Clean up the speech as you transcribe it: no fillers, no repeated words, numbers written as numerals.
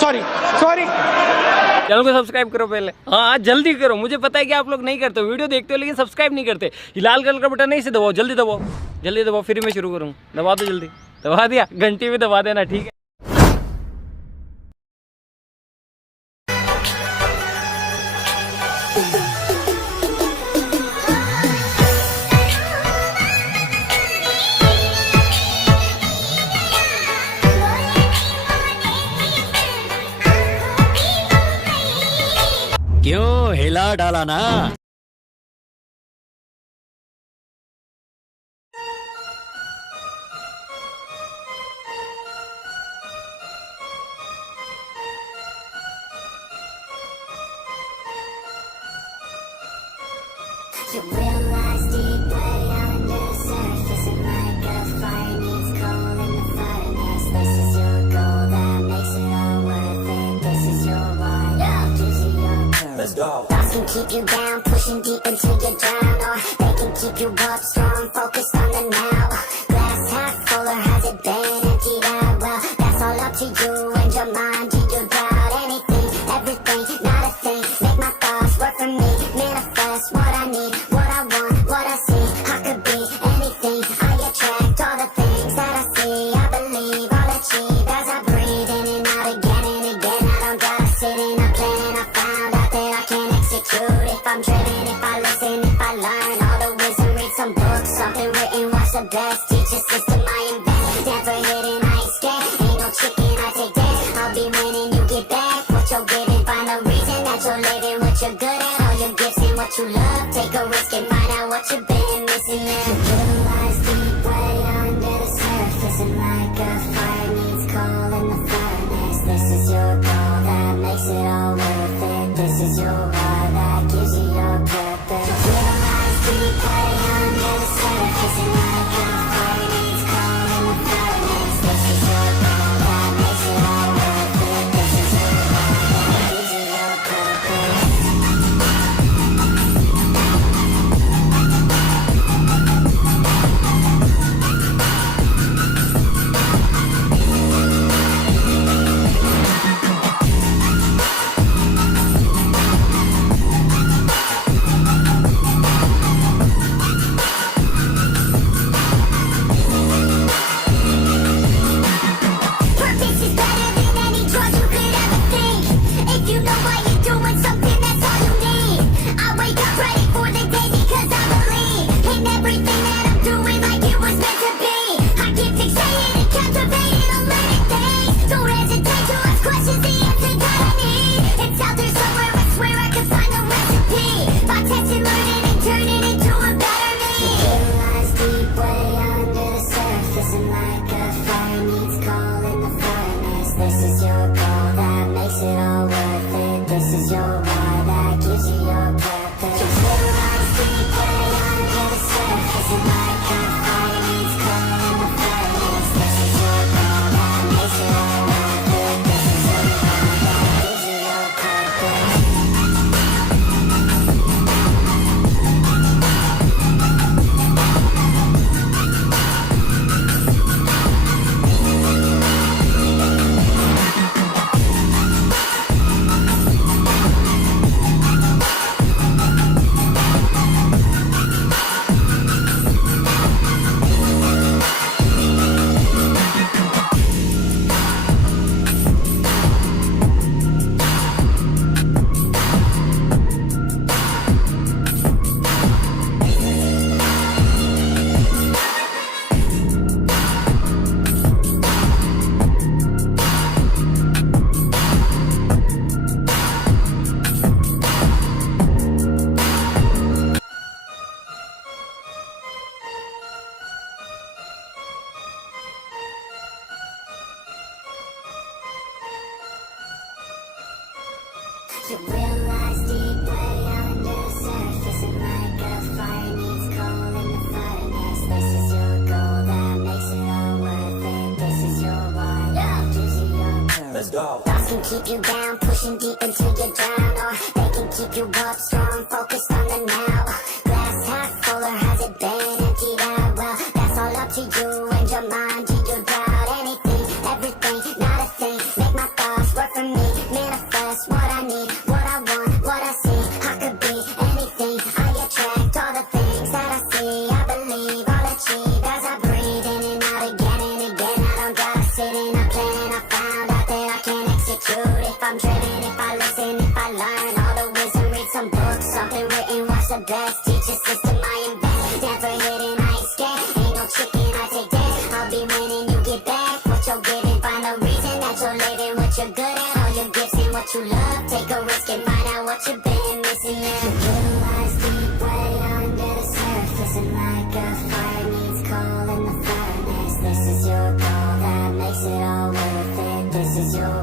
Sorry sorry. Channel को subscribe करो पहले, हाँ जल्दी करो। मुझे पता है कि आप लोग नहीं करते हो, वीडियो देखते हो लेकिन सब्सक्राइब नहीं करते। ये लाल कलर का बटन नहीं से दबाओ, जल्दी दबाओ, जल्दी दबाओ, फिर मैं शुरू करूँ। दबा दो जल्दी, दबा दिया, घंटी भी दबा देना, ठीक है। क्यों हिला डाला ना। You realize deep way under the surface, and like a fire needs coal in the furnace. This is your goal that makes it all worth it. This is your why that gives you your purpose. Let's go. Thoughts can keep you down, pushing deep until you drown, or they can keep you up strong, focused on the now. Glass half full, or has it been emptied out? Well, that's all up to you and your mind. Do you doubt anything, everything, not a thing? Make my thoughts work for me, manifest what I need, what I want, what I see. I could be anything, I attract all the things that I see. I believe I'll achieve as I breathe in and out again and again. I don't gotta sit in a plan, and I found out that I can execute if I'm driven, if I listen, if I learn all the wisdom. Read some books, something written, watch the best teacher system I invest. Never hidden, I ain't scared, ain't no chicken, I take that. I'll be winning, you get back what you're giving. Find the reason that you're living, what you're good at, all your gifts and what you love. Take a risk and find out what you've been missing. And realize deep way under the surface, and like a fire needs coal in the furnace. This is your goal that makes it all worth it. This is your why that gives you your purpose. Realize deep way under the surface, and like a fire needs coal in the furnace. This is your goal that makes it all worth it. This is your why that gives you your purpose. Purpose is better than any drug you could ever think. If you know why you're doing something, that's all you need. I wake up ready for the day because I believe in everything that I'm doing, like it was meant to be. I get fixated and captivated on learning things. Don't hesitate to ask questions, the answer that I need. It's out there somewhere, I swear I can find the recipe. By testing, learning, and turning into a better me. Realize deep way under the surface, and like a fire needs coal in the furnace. This is your goal that makes it all worth it. This is your why that gives you your purpose. Just realize deep way under the surface, and like a fire needs coal in the furnace. This is your goal that makes it all worth it. This is your why that gives you your purpose. You realize deep way under the surface, and like a fire needs coal in the furnace. This is your goal that makes it all worth it. This is your why that gives you your purpose. Let's go. Thoughts can keep you down, pushing deep until you drown, or they can keep you up strong, focused on the now. Glass half full, or has it been emptied out? Well, that's all up to you and your mind. Do you doubt anything, everything, not a thing? Make my thoughts work for me. the best. Teacher system I invest. Never hidden, I ain't scared. Ain't no chicken, I take that. I'll be winning, you get back what you're giving. Find the reason that you're living, what you're good at, all your gifts and what you love. Take a risk and find out what you've been missing. Yeah. Little lies deep way under the surface, and like a fire needs coal in the furnace. This is your goal that makes it all worth it. This is your